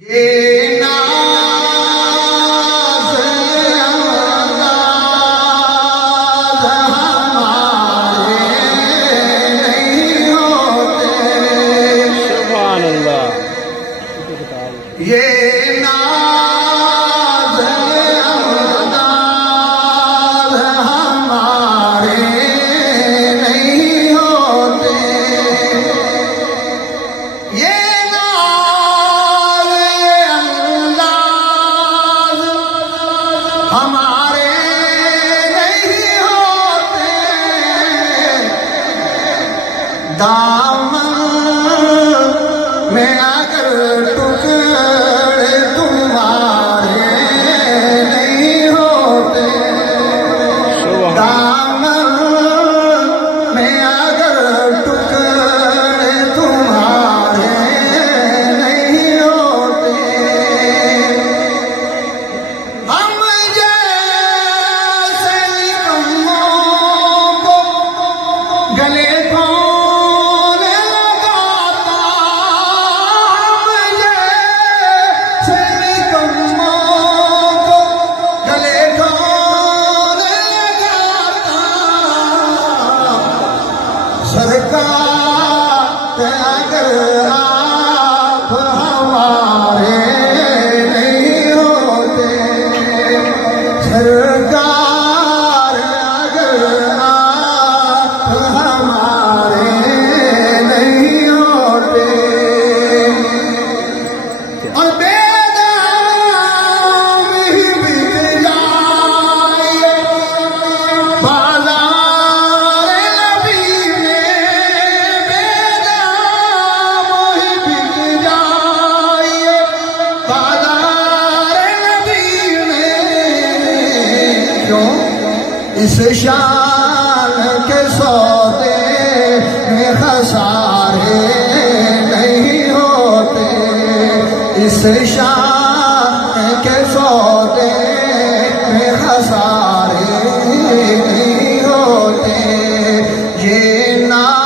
ये नाज़ अंदाज़ हमारे नहीं होते। सुभान अल्लाह। ये नाज़ अंदाज़ हमारे नहीं होते। ये हमारे नहीं होते। दामन में अगर टुकड़े तुम्हारे नहीं होते। दामन में अगर टुकड़े तुम्हारे नहीं होते। हम जैसे निकम्मों को गले कौन लगाता। हम जैसे निकम्मों को गले कौन लगाता। सरकार अगर आप हमारे नहीं होते। सरकार अगर आप हमारे नहीं होते। और बेदाम ही बिक जाए बाज़ार नबी में। बेदाम ही बिक जाए बाज़ार नबी में। क्यों? इस शान के सौदे में खसारे नहीं होते। इस शान के सौदे में खसारे नहीं होते। ये नाज़